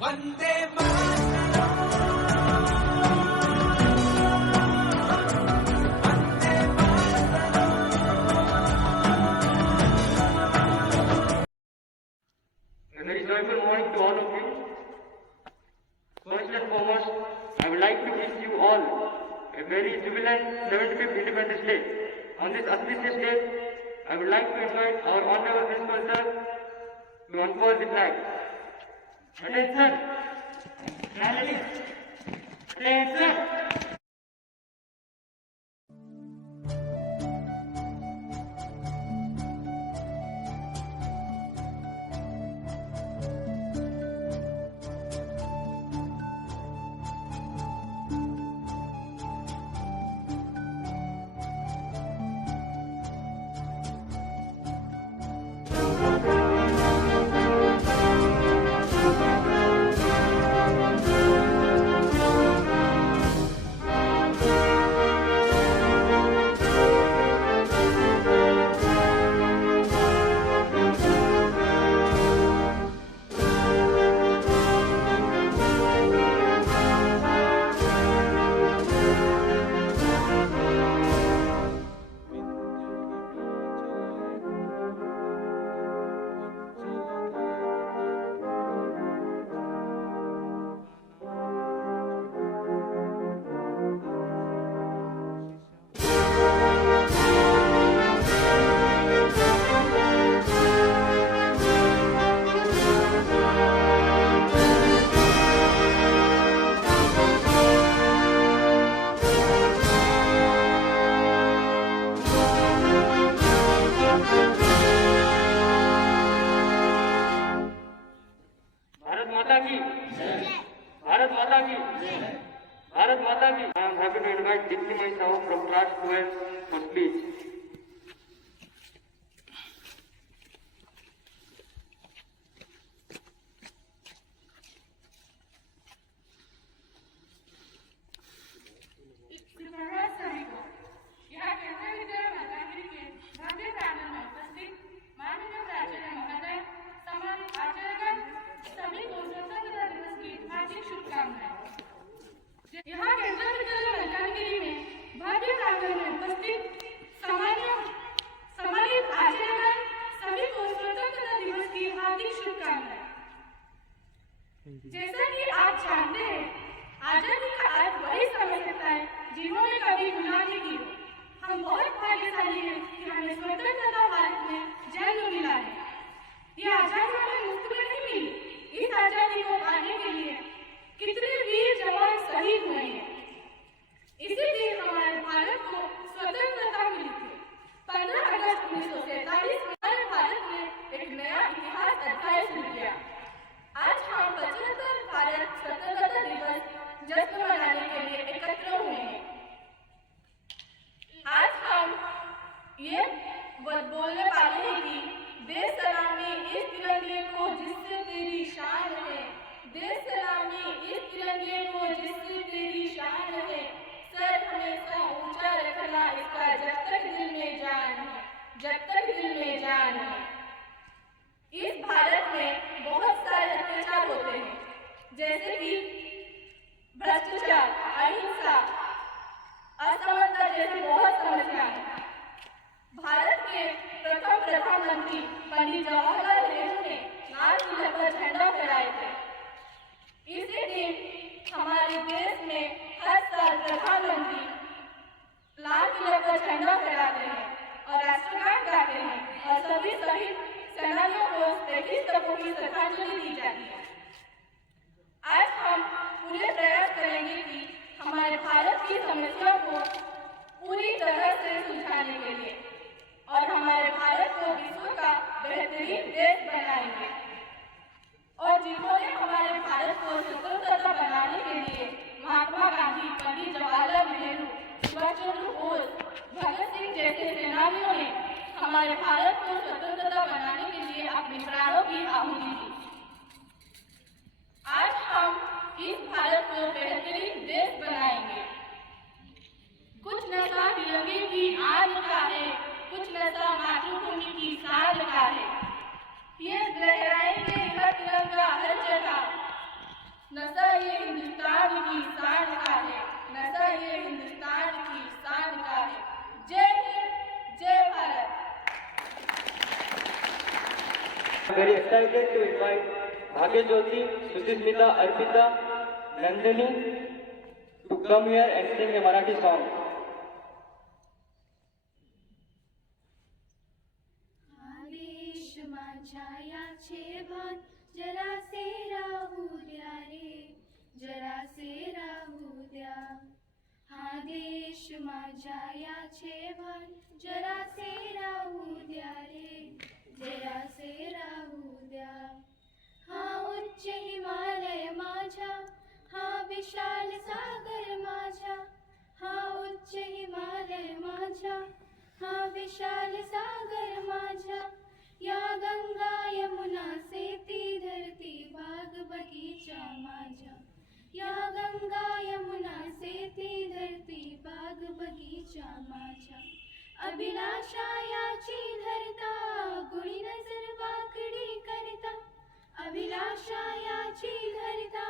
Vande Mataram, Vande Mataram. A very joyful morning to all of you. First and foremost, I would like to wish you all a very jubilant 75th Independence Day. On this auspicious day, I would like to invite our honorable principal sir to unfold the flag. Attention! Analysts! Attention! Bharat माता की भारत माता की भारत माता की। I am happy to invite Dipti Sahu from class 12 for speech. यहाँ केंद्रीय विद्यालय मलकानगिरी में भव्य प्रांगण में उपस्थित सम्मानित आचार्यगण सभी को स्वतंत्रता दिवस की हार्दिक शुभकामनाएं। जैसा कि आप जानते हैं, आजादी का अर्थ वही समझ सकता है जिन्होंने कभी गुलामी की हो। हम बहुत भाग्यशाली हैं कि हमें स्वतंत्रता भारत में जन्म मिला है। ये आजादी हमें मुफ्त में नहीं मिली। इस आजादी को पाने के लिए कितने वीर जवान शहीद हुए हैं। इसी दिन हमारे भारत को स्वतंत्रता मिली थी। 15 अगस्त 1947 में हमारे भारत ने एक नया इतिहास अध्याय शुरू किया। आज हम 75 भारत स्वतंत्रता दिवस जश्न मनाने के लिए एकत्र हुए हैं। आज हम ये बोलने वाले हैं कि देश सलामी इस तिरंगे को जिससे तेरी शान है, देश सलामी इस तिरंगे को जिससे तेरी शान है, सर हमेशा ऊंचा रखना इसका जब तक दिल में जान है, जब तक दिल में जान है। इस भारत में बहुत सारे अत्याचार होते हैं, जैसे कि भ्रष्टाचार, अहिंसा, असमानता जैसी बहुत समस्याएं हैं। भारत के प्रथम प्रधानमंत्री पंडित जवाहरलाल नेहरू ने लाल किले पर झंडा फहराए थे। इसी दिन हमारे देश में हर साल प्रधानमंत्री लाल किले पर झंडा फहराते हैं और राष्ट्रगान गाते हैं और सभी शहीद सेनानियों को 23 तपों की श्रद्धांजलि दी जाती है। आज हम पूरे प्रयास करेंगे कि हमारे भारत की समस्याओं को पूरी तरह से सुलझाने के लिए और हमारे भारत को विश्व का बेहतरीन देश बनाएंगे। और जिन्होंने हमारे भारत को स्वतंत्रता बनाने के लिए महात्मा गांधी, पंडित जवाहरलाल नेहरू, सुभाष चंद्र बोस, भगत सिंह जैसे सेनानियों ने हमारे भारत को स्वतंत्रता बनाने के लिए अपने प्राणों की आहुति दी। very excited to invite Bhagya Jyoti, Sushmita, Arpita, Nandini to come here and sing a Marathi song. आवेश माझ्या याचे भान जरासे राहू द्या रे जरासे राहू द्या हा देश माझ्या याचे भान जरासे राहू द्या रे जरासे राहू द्या हा उच्च हिमालय माझा हा विशाल सागर माझा हा उच्च हिमालय माझा हा विशाल सागर माझा या गंगा यमुना से ती धरती बाग बगीचा माझा या गंगा यमुना से ती धरती बाग बगीचा माझा अभिलाषा याची धरता गुणी नजर वाकडी करता अभिलाषा याची धरता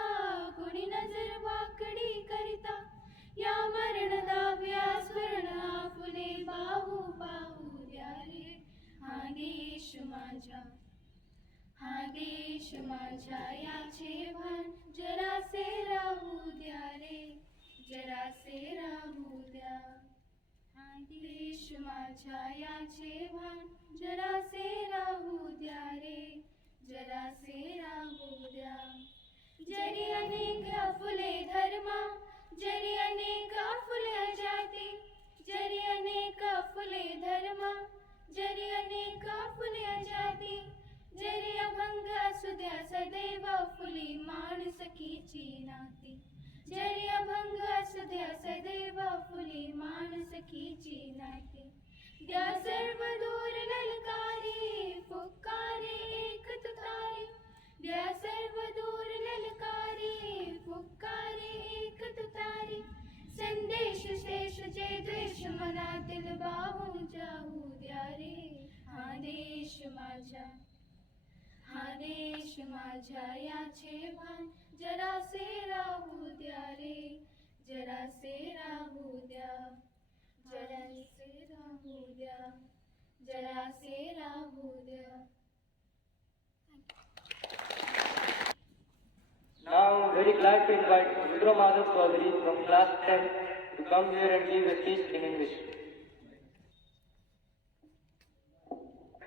गुणी नजर वाकडी करता या मरण दाव्या स्वर्ण फुले बाहू बाहू द्या रे हा देश माझा याचे भान जरासे राहू द्या रे जरासे राहू द्या हा देश माझा याचे भान जरासे राहू द्या रे जरासे राहू द्या जरी अनेक फुले धर्मा जरी अनेक फुले जाती जरी अनेक फुले धर्मा जरी अनेक फुले जाती जरी अभंग असू द्या सदैव फुली माणसकीची नाती जरी अभंग असू द्या सदैव फुली माणसकीची नाती द्या सर्व दूर ललकारी फुक्कारे एक तुतारी द्या सर्व दूर ललकारी फुक्कारे एक तुतारी संदेश शेष जे द्वेष मनातील बाहू जाऊ द्या रे हा देश माझा याचे भान जरासे राहू द्या रे जरासे राहू द्या जरासे राहू द्या जरासे राहू द्या. Now I am very glad to invite Rudra Madhav Chaudhary from class 10 to come here and give a speech in English.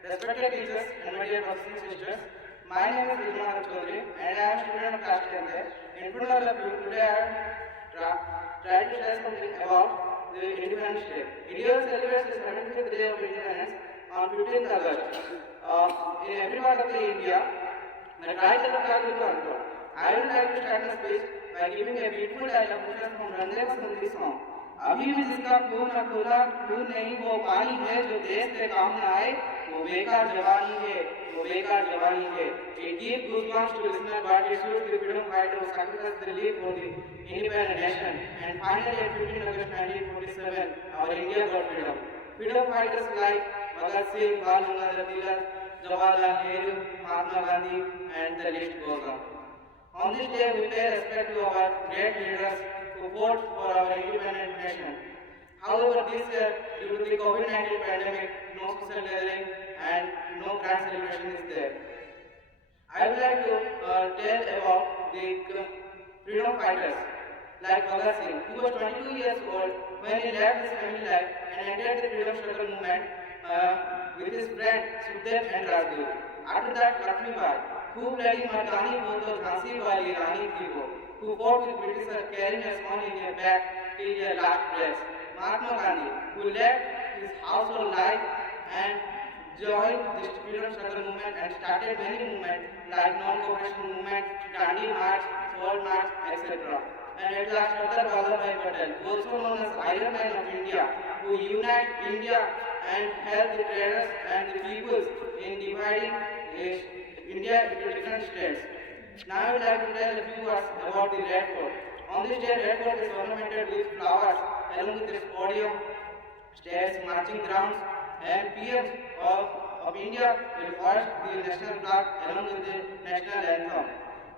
Respected teachers and my dear brothers and sisters, my name is Rudra Madhav Chaudhary and I am a student of class 10. In front of you today I have tried to share something about the Independence Day. India celebrates the 75th day of independence on 15th August. In every part of the India, the tricolour flag will be controlled. I would like to start my speech by giving a beautiful dialogue from Ranjay Basanti song. अभी भी जिसका खून न खुला खून नहीं वो पानी है जो देश के काम न आए वो बेकार जवानी है वो बेकार जवानी है. It gives goosebumps to listener but it shows the freedom fighter who sacrificed their life for the independent nation. And finally on 15 August 1947 our India got freedom. Freedom fighters like Bhagat Singh, Bal Gangadhar Tilak, Jawaharlal Nehru, Mahatma Gandhi and the list goes on. On this day we pay respect to our great leaders who fought for our independent nation. However, this year, due to the COVID-19 pandemic, no social gathering and no grand celebration is there. I would like to tell about the freedom fighters like Bhagat Singh, who was 22 years old when he left his family life and entered the freedom struggle movement with his friend Sukhdev and Rajguru. After that, Lakshmi Bai, who bloody Mardani both was Jhansi Wali Rani thi wo, who fought with Britishers carrying a swan in their back till their last breath. Mahatma Gandhi, who left his household life and joined the freedom struggle movement and started many movements like non-cooperation movement, Dandi March, Sword March, etc. And at last, Sardar Vallabhbhai Patel, also known as Iron Man of India, who unite India and help the traders and the peoples in dividing India into different states. Now I would like to tell a few words about the Red Fort. On this day, Red Fort is ornamented with flowers along with its podium, stairs, marching grounds, and PMs of India will hoist the national flag along with the national anthem.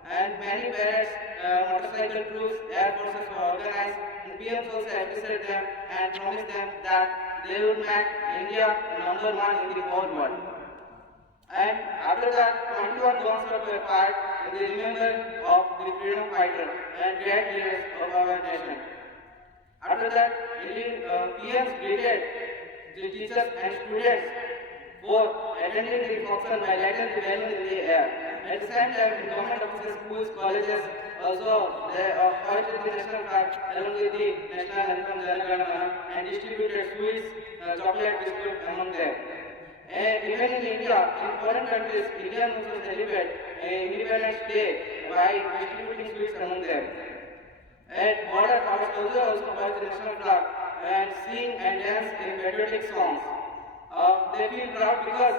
And many parades, motorcycle troops, air forces were organized, and PMs also appreciated them and promised them that they would make India #1 in the whole world. And after that, 21 guns were fired in the remembrance of the freedom fighter and great leaders of our nation. After that, Indian PMs greeted the teachers and students for attending the function by lighting the balloon in the air. At the same time, the government offices, schools, colleges also they hoisted the national flag along with the national anthem Jana Gana Mana and distributed sweets, chocolate, biscuit among them. And even in India, in foreign countries, Indians also celebrate Independence Day by distributing sweets among them. At border, our soldiers also hoist the national flag and sing and dance in patriotic songs. They feel proud because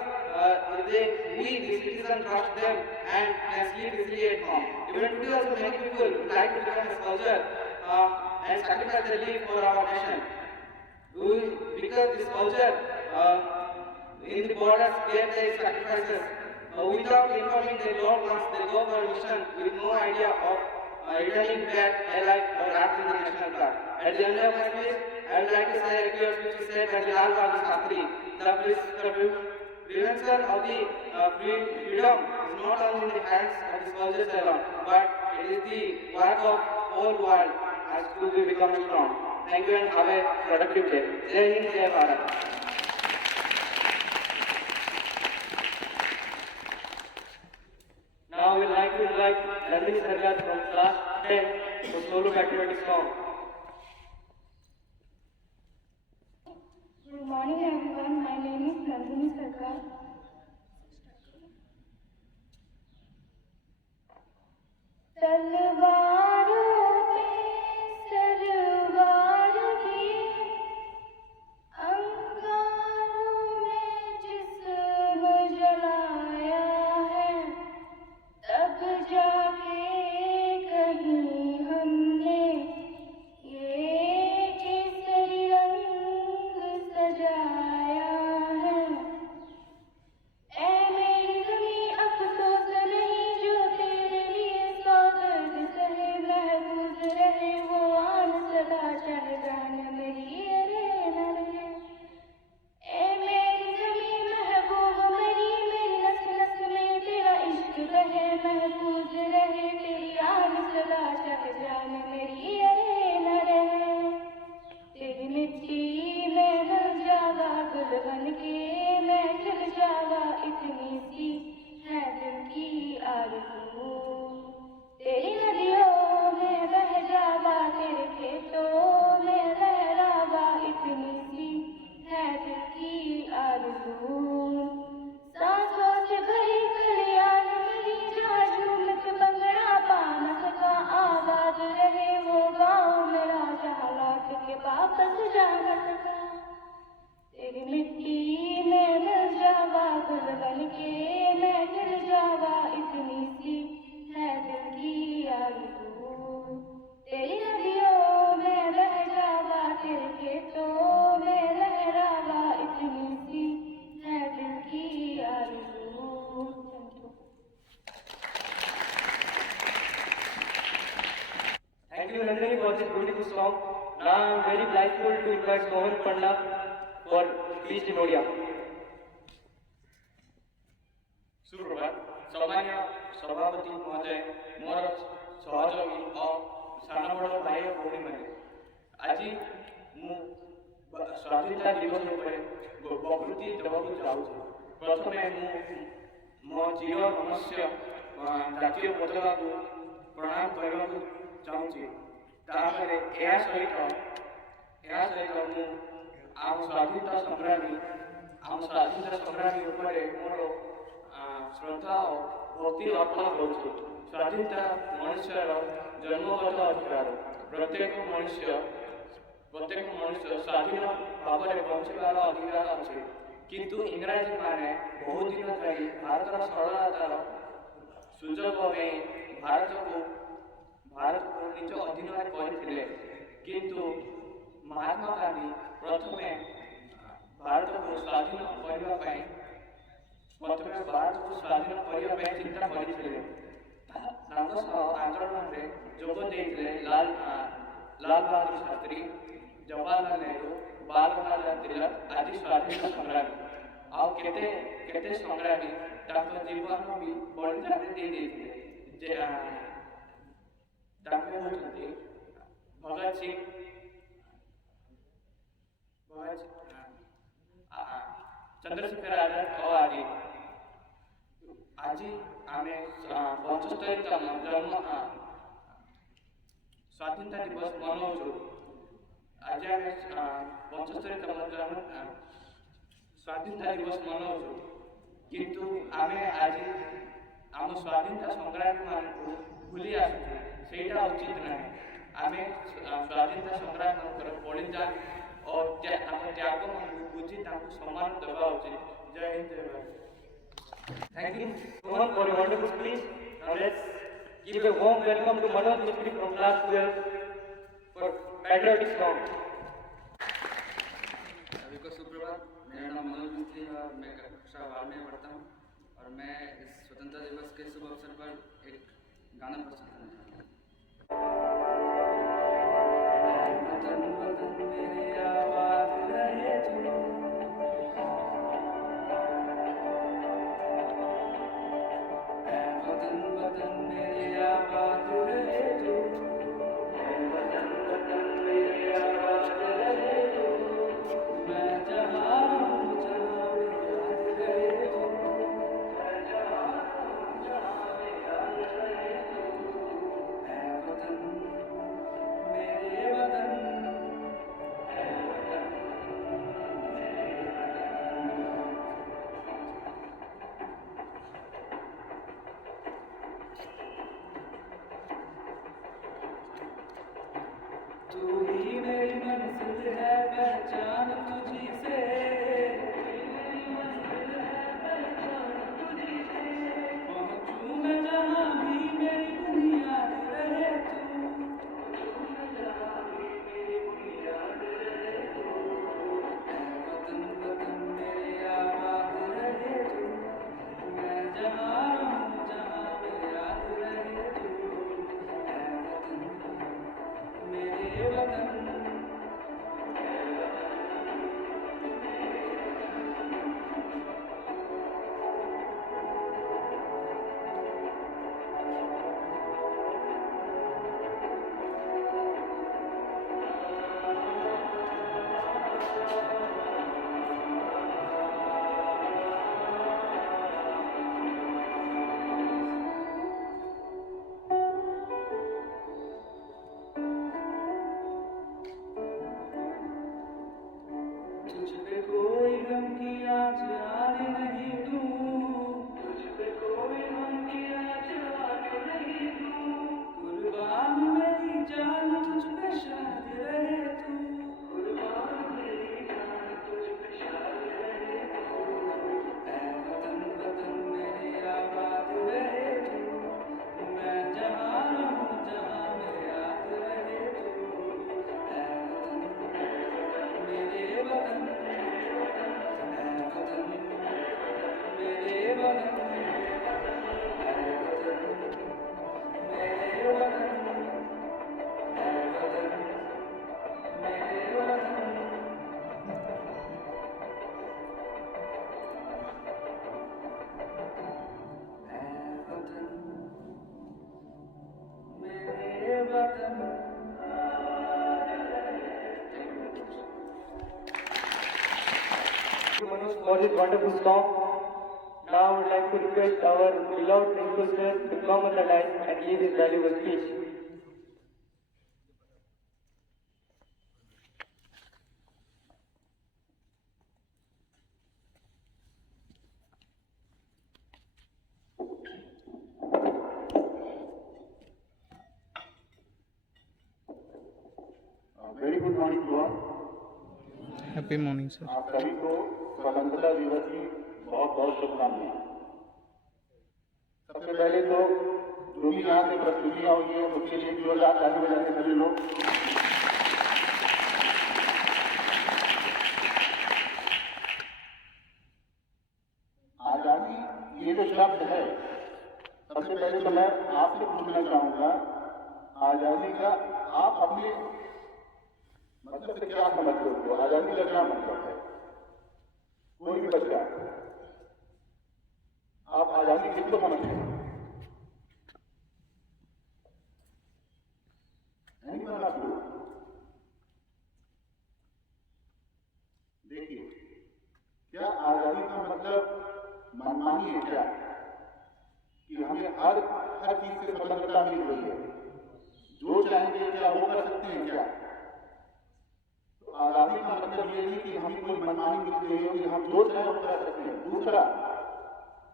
we, the citizens, trust them and can sleep easily at home. Even today also many people would like to become a soldier and sacrifice their life for our nation. Because the soldier in the borders gave their sacrifices. Without informing their loved ones, they go for a mission with no idea of returning back alive or wrapped in the national flag. At the end of my speech, I would like to say a few words which is said by the Lal Bahadur Shastri. The prevention of the freedom is not only in the hands of the soldiers alone, but it is the work of whole world as to be becoming strong. Thank you and have a productive day. Jai Hind, Jai Bharat. Now we would like to invite Nandini Sarkar from class 10 for solo patriotic song. Good morning everyone, my name is Nandini Sarkar. तलवारों पे सलवार दिए, अंगारों में जिस्म जलाया है, तब जाके कहीं हमने ये केसरी रंग सजाया है। ऐ मेरी ज़मीं अफ़सोस नहीं जो तेरे लिए सौ दर्द सहे, महफूज रहे वो आन सदा चाहे जान मेरी अरे न रहे। ऐ मेरी ज़मीं महबूब मेरी नस नस में तेरा इश्क बहे, महफूज रहे तेरी आन सदा चाहे जान मेरी अरे न रहे। तेरी मिट्टी में ढल जावा गुल बन के मैं खिल जावा, इतनी सी है दिल की आरज़ू। तेरी नदियों में बह जावा, तेरे खेतों में लहरावा, इतनी सी है दिल की आरज़ू। सांसों से भरी खलियान मेरी जहाँ झूम के बंगड़ा पा न सका, आबाद रहे वो गाँव मेरा जहाँ लौट के वापस जा न सका। तेरी मिट्टी में मिल जावा गुल बन के मैं खिल जावा, इतनी सी है दिल की आरज़ू। तेरी नदियों में बह जावा, तेरे खेतों में लहरावा, इतनी सी है दिल की आरज़ू। Thank you Nandini for this beautiful song. Now I am very grateful to invite Mohan Panda for speech in Odia. सुप्रभात। सम्मान्य सभापति महोदय, मोर सहयोगी और साना बड़ भाई और भौणी मैंने आज स्वाधीनता दिवस बकृति देवाक चाहूँ। प्रथम मो चिर मनुष्य जातीय पताका को प्रणाम करने को चाहूँगी। सहित आम स्वाधीनता संग्रामी उपरे मोर श्रद्धा और भक्ति अर्पण करुँ। स्वाधीनता मनुष्यर जन्मगत अधिकार। प्रत्येक मनुष्य स्वाधीन भाव में बंचार अधिकार अच्छे, किंतु इंग्राजी माने बहुत दिन धरी भारत सरलतार सुजोग में भारत को निज अधीन करते, किंतु महात्मा गांधी प्रथम भारत को स्वाधीन करने चिंता करते। आंदोलन में जोग देते लाल बहादुर शास्त्री, जवाहरलाल नेहरू, बाल गंगाधर तिलक आदि स्वाधीनता संग्रामी। आउ केते संग्रामी ତାଙ୍କ ଜୀବନ ବି ବଳିଦାନ ଦେଇଥିଲେ। ତାଙ୍କେ ହେଉଛନ୍ତି ଭଗତ ସିଂ, ଚନ୍ଦ୍ରଶେଖର ଆଜାଦ ଓ ଆଦି। ଆଜି ଆମେ 75ତମ ସ୍ୱାଧୀନତା ଦିବସ ମନାଉଛୁ। ଆଜି ଆମେ 75ତମ ସ୍ୱାଧୀନତା ଦିବସ ମନାଉଛୁ, କିନ୍ତୁ ଆମେ ଆଜି ଆମ ସ୍ୱାଧୀନତା ସଂଗ୍ରାମୀମାନଙ୍କୁ ଭୁଲି ଆସୁଛୁ। ସେଇଟା ଉଚିତ ନାହିଁ। ଆମେ ସ୍ୱାଧୀନତା ସଂଗ୍ରାମୀମାନଙ୍କର ବଳିଦାନ ଓ ଆମ ତ୍ୟାଗମାନଙ୍କୁ ବୁଝି ତାଙ୍କୁ ସମ୍ମାନ ଦେବା ଉଚିତ। ଜୟ ହିନ୍ଦ, ଜୟ Bharat. Thank you, Mohan, for your wonderful speech. Now let's give a warm welcome to Manoj Mistry from class 12 for patriotic song. सभी को सुप्रभात। मेरा नाम मनोज मिस्त्री है और मैं कक्षा 12 में पढ़ता हूँ और मैं इस स्वतंत्रता दिवस के शुभ अवसर पर एक गाना प्रस्तुत करना चाहता हूँ। वतन वतन मेरे आबाद रहे तू, वतन वतन मेरे आबाद रहे तू, वतन वतन मेरे आबाद रहे तू, मैं जहाँ हूँ जहाँ में याद रहे तू, मैं जहाँ हूँ जहाँ में याद रहे तू, है वतन मेरे वतन, है वतन मेरे तू ही मेरी मंजिल है, पहचान तुझी से, पहुँचूं मैं जहाँ भी मेरी बुनियाद रहे तू, है वतन वतन मेरे आबाद रहे तू, मैं जहाँ रहूँ जहाँ में याद रहे तू, है वतन मेरे वतन। तुझ पे कोई गम की आँच आने नहीं दूँ, तुझ पे कोई गम की आँच आने नहीं दूँ, कुर्बान मेरी जान तुझ पे शाद रहे तू, कुर्बान मेरी जान तुझ पे शाद रहे तू, है वतन वतन मेरे आबाद रहे तू, मैं जहाँ रहूँ जहाँ में याद रहे तू, है वतन मेरे वतन, है वतन मेरे वतन, है वतन मेरे वतन, है वतन मेरे वतन। है वतन मेरे वतन। Thank you, Manoj, for this wonderful song. Now I would like to request our beloved principal sir to come on the line and give his valuable speech. Very good morning to all. Happy morning sir. आप सभी को स्वतंत्रता दिवस की बहुत बहुत शुभकामनाएं। सबसे पहले तो जो भी यहाँ से प्रस्तुतियाँ हुई है उसके लिए जोरदार ताली बजाते सभी लोग। आजादी ये जो शब्द है, सबसे पहले तो मैं आपसे पूछना चाहूंगा, आजादी का आप अपने मतलब से क्या समझते हो? आजादी का क्या मतलब है? कोई भी बच्चा आप आजादी किसको समझते हैं? देखिए, क्या आजादी का मतलब मनमानी है क्या कि हमें हर चीज से स्वतंत्रता मिल रही है, जो चाहेंगे क्या वो कर सकते हैं क्या? तो आजादी का मतलब ये नहीं कि हमें कोई मनमानी मिल रही है कि हम जो चाहे वो कर सकते हैं। दूसरा,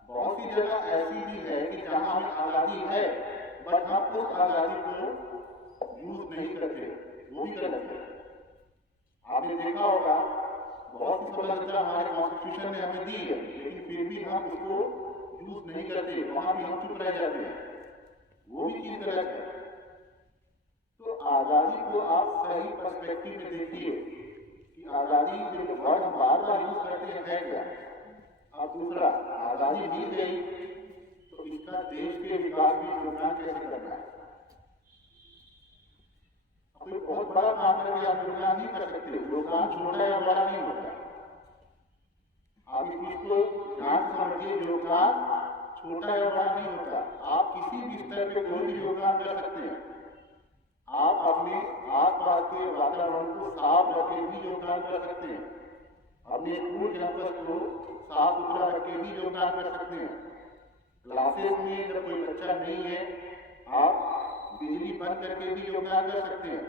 बहुत सी जगह ऐसी भी है कि जहां हमें आजादी है बट हम उस आजादी को यूज नहीं करते, वो भी गलत है। आपने देखा होगा बहुत सी स्वतंत्रता हमारे कॉन्स्टिट्यूशन ने हमें दी है, लेकिन फिर भी हम उसको यूज नहीं करते, वहां भी हम चुप रह जाते हैं, वो भी चीज गलत है। तो आजादी को आप सही पर्सपेक्टिव में देखिए कि आजादी जो वर्ड बार बार यूज करते हैं है क्या। अब दूसरा, आजादी मिल गई तो इसका देश के विकास में योगदान कैसे करना है? कोई बहुत बड़ा काम करके आप योगदान नहीं कर सकते, योगदान छोटा या बड़ा नहीं होता। आप इस चीज को ध्यान समझिए, योगदान छोटा या बड़ा नहीं होता। आप किसी भी स्तर पे कोई भी योगदान कर सकते हैं। आप अपने आसपास के वातावरण को साफ रखे भी योगदान कर सकते हैं, अपने स्कूल कैंपस को साफ सुथरा रखे भी योगदान कर सकते हैं। क्लासेस में जब कोई बच्चा नहीं है, आप बिजली बंद करके भी योगदान कर सकते हैं।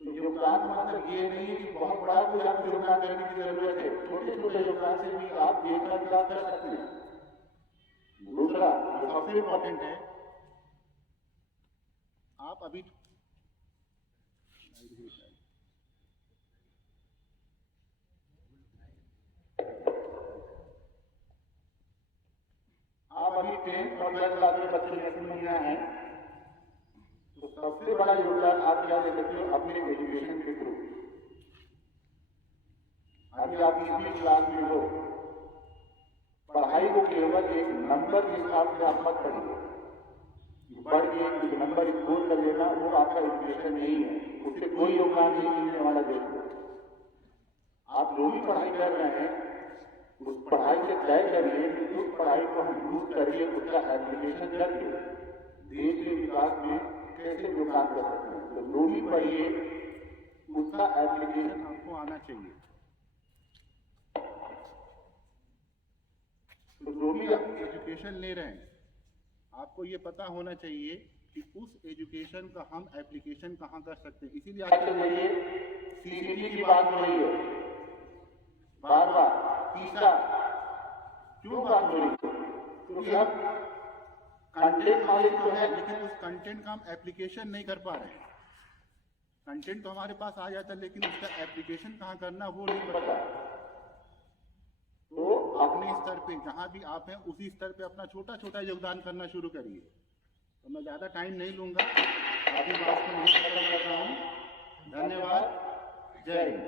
तो योगदान मतलब ये नहीं है कि बहुत बड़ा कोई आपको योगदान करने की जरूरत है, छोटे छोटे योगदान से भी आप देश का विकास कर सकते हैं। दूसरा, जो सबसे इम्पोर्टेंट है, आप अभी अभी 10th और 12th क्लास में बच्चे नर्सिंग में हैं, तो सबसे बड़ा योगदान आप क्या दे सकते हो? अपने एजुकेशन के थ्रू। अभी आप 20वीं क्लास में हो, पढ़ाई को केवल एक नंबर के हिसाब से आप मत पढ़िए। बढ़ के एक नंबर स्कोर कर लेना वो आपका एजुकेशन नहीं है, उससे कोई योगदान नहीं मिलने वाला देश को। आप जो भी पढ़ाई कर रहे हैं उस पढ़ाई से तय करिए कि उस पढ़ाई को हम यूज करिए, उसका एप्लीकेशन करके देश के विकास में कैसे योगदान कर सकते हैं। तो जो भी पढ़िए उसका एप्लीकेशन हमको आना चाहिए। तो जो भी आप एजुकेशन ले रहे हैं, आपको ये पता होना चाहिए कि उस एजुकेशन का हम एप्लीकेशन कहाँ कर सकते हैं। इसीलिए आजकल ये सीसीटी की बात हो रही है बार बार। तीसरा, क्यों बात हो रही है? क्योंकि हम कंटेंट नॉलेज तो है, लेकिन उस कंटेंट का हम एप्लीकेशन नहीं कर पा रहे हैं। कंटेंट तो हमारे पास आ जाता है, लेकिन उसका एप्लीकेशन कहाँ करना वो नहीं पता। तो अपने स्तर पे जहाँ भी आप हैं उसी स्तर पे अपना छोटा छोटा योगदान करना शुरू करिए। तो मैं ज़्यादा टाइम नहीं लूँगा, अपनी बात को नहीं खत्म कर रहा हूँ। धन्यवाद। जय Hind.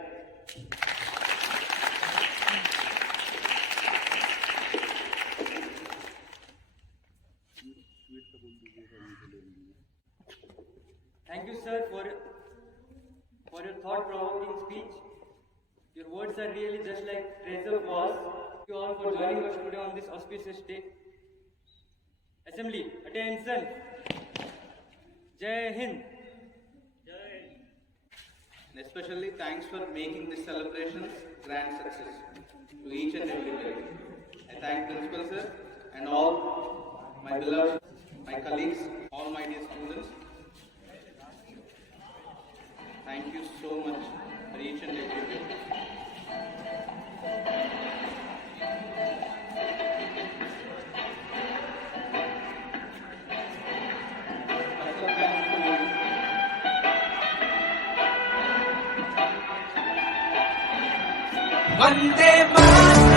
Thank you, sir, for your thought-provoking speech. Your words are really just like treasure was. Thank you all for joining us today on this auspicious day. Assembly, attention. Jai Hind. Jai Hind. And especially thanks for making this celebration grand success to each and every parent. I thank Principal Sir and all my beloved, my colleagues, all my dear students. Thank you so much for each and every parent. Vande Mataram.